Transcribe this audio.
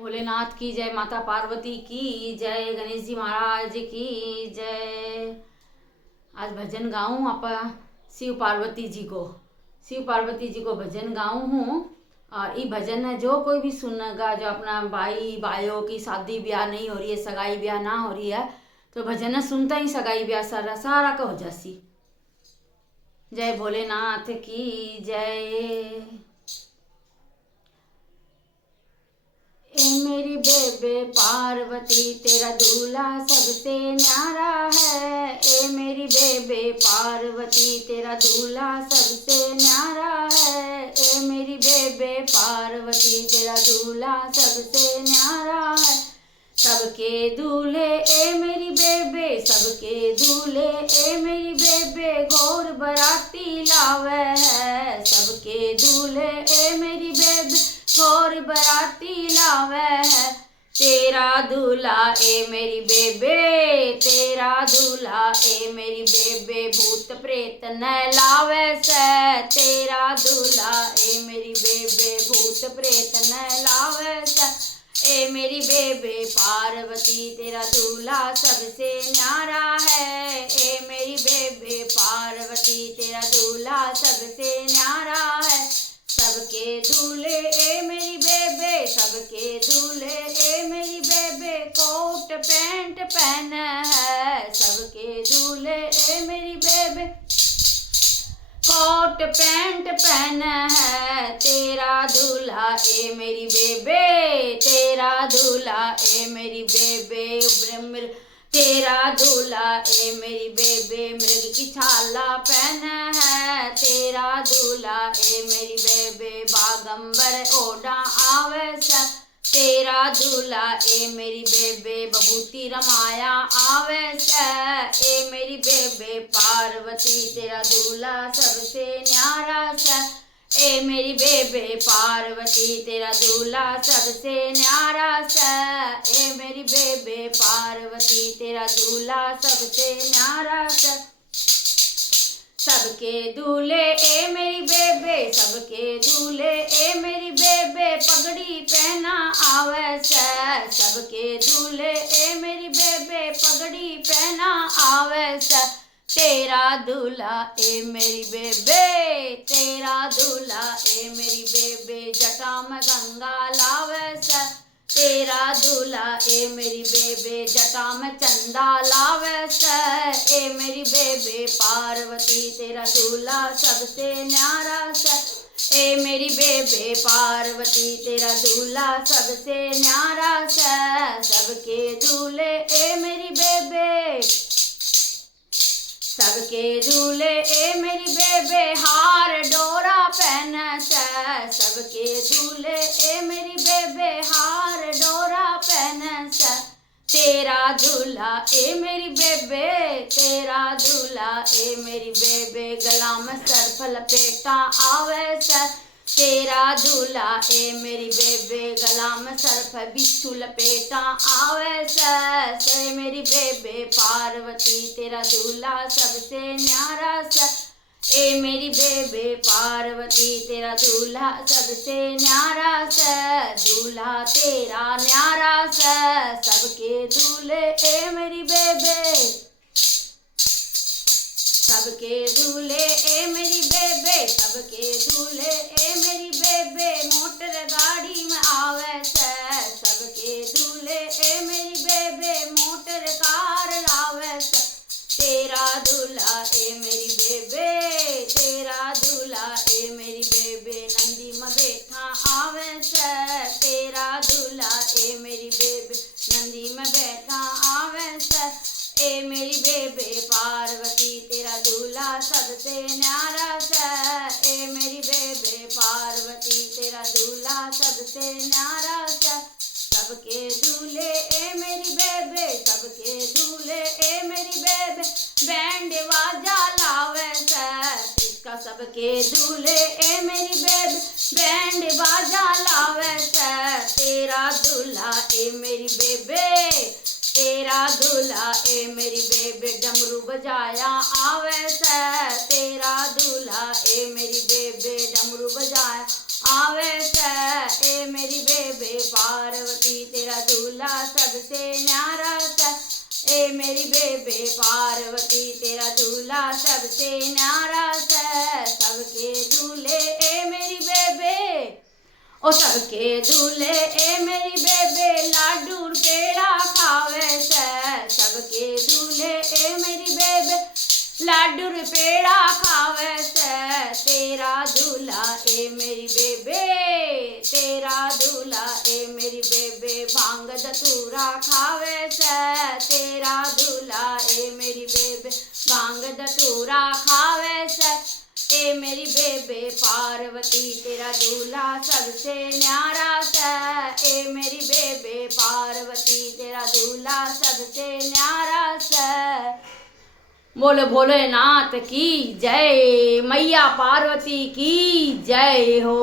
भोलेनाथ की जय, माता पार्वती की जय, गणेश जी महाराज की जय। आज भजन गाऊं आप शिव पार्वती जी को भजन गाऊं हूँ। और ये भजन जो कोई भी सुनेगा, जो अपना भाई भाइयों की शादी ब्याह नहीं हो रही है, सगाई ब्याह ना हो रही है, तो भजन सुनता ही सगाई ब्याह सारा का हो जासी। जय भोलेनाथ की जय। ए मेरी बेबे पार्वती तेरा दूल्हा सबसे न्यारा है। ए मेरी बेबे पार्वती तेरा दूल्हा सबसे न्यारा है। ए मेरी बेबे पार्वती तेरा दूल्हा सबसे न्यारा है। सबके दूल्हे ए मेरी बेबे, सबके दूल्हे ए मेरी बेबे गोर बराती लावे है। सबके दूल्हे ए मेरी बेबे गोर बराती लावे है। तेरा दूल्हा ए मेरी बेबे, तेरा दूल्हा ए मेरी बेबे भूत प्रेत न लावे से। तेरा दूल्हा ए मेरी बेबे भूत प्रेत न लावे से। ए मेरी बेबे पार्वती तेरा दूल्हा सबसे न्यारा है। ए मेरी बेबे पार्वती तेरा दूल्हा सबसे न्यारा है। सबके दूल्हे ए मेरी बेबे, सबके दूल्हे ए मेरी बेबे कोट पैंट पहने है। सबके दूल्हे ए मेरी बेबे कोट पैंट पहने है। तेरा दूल्हा ए मेरी बेबे, तेरा दूल्हा ए मेरी बेबे तेरा दूल्हा ए मेरी बेबे मृग की छाला पहने है। तेरा दूल्हा ए मेरी बेबे बागंबर ओढ़ा आवे से। तेरा दूल्हा ए मेरी बेबे बबूती रमाया आवे से। ए मेरी बेबे पार्वती तेरा दूल्हा सबसे न्यारा से। ए मेरी बेबे पार्वती तेरा दूल्हा सबसे न्यारा से। ए मेरी बेबे पार्वती तेरा दूल्हा सबसे न्यारा से। सबके दूल्हे ए मेरी बेबे, सबके दूल्हे ए मेरी बेबे पगड़ी पहना आवे से। सबके दूल्हे ए मेरी बेबे पगड़ी पहना आवे से। तेरा दूल्हा ए मेरी बेबे, तेरा दूल्हा ए मेरी बेबे जटा में गंगा लावे से। तेरा दूल्हा ए मेरी बेबे जटा में चंदा लावे से। ए मेरी बेबे पार्वती तेरा दूल्हा सबसे न्यारा से। ए मेरी बेबे पार्वती तेरा दूल्हा सबसे न्यारा से। सबके दूल्हे ए मेरी बेबे, सबके दूल्हे ए मेरी बेबे हार डोरा पहने से। सबके दूल्हे ए मेरी बेबे हार डोरा पहने से। तेरा दूल्हा ए मेरी बेबे, तेरा दूल्हा ए मेरी बेबे गला में सर्फ लपेटा आवे से। तेरा दूल्हा ए मेरी बेबे गला में सर्फ बिच्छू लपेटा आवे से। मेरी बेबे पार्वती तेरा दूल्हा सबसे न्यारा से। ए मेरी बेबे पार्वती तेरा दूल्हा सबसे न्यारा से। दूल्हा तेरा न्यारा से। सबके दूल्हे ए मेरी बेबे, सबके दूल्हे ए मेरी बेबे, सबके दूल्हे ए मेरी बेबे मोटर गाड़ी में आवे से। सबके दूल्हे ए मेरी बेबे मोटर कार लावे से। तेरा दूल्हा ए मेरी बेबे, तेरा दूल्हा ए मेरी बेबे नंदी में बैठा आवे से। तेरा दूल्हा ए मेरी बेबे नंदी में बैठा आवे से। ए मेरी बेबे पार्वती तेरा दूल्हा सबसे न्यारा से। ए मेरी बेबे पार्वती तेरा दूल्हा सबसे न्यारा से। सबके दूल्हे ए मेरी बेबे, सबके दूल्हे ए मेरी बेबे बैंड बाजा लावे से। इसका सबके दूल्हे ए मेरी बेबे बैंड बाजा लावे से। तेरा दूल्हा ए मेरी बेबे, तेरा दूल्हा ए मेरी बेबे डमरू बजाया आवे से। तेरा दूल्हा ए मेरी बेबे डमरू बजाया आवे से। ए मेरी बेबे पार्वती सबसे न्यारा है। ए मेरी बेबे पार्वती तेरा दूल्हा सबसे न्यारा है। सबके दूल्हे ए मेरी बेबे, ओ सबके दूल्हे ए मेरी बेबे लाडू पेड़ा खावे से। सबके दूल्हे ए मेरी बेबे लाडू पेड़ा खावे से। तेरा दूल्हा ए मेरी बेबे, तेरा दूल्हा ए मेरी बेबे भांग धतूरा खावे से। तेरा दूल्हा ए मेरी बेबे भांग धतूरा खावे से। ए मेरी बेबे पार्वती तेरा दूल्हा सबसे न्यारा से। ए मेरी बेबे पार्वती तेरा दूल्हा सबसे न्यारा से। बोलो भोलेनाथ की जय, मैया पार्वती की जय हो।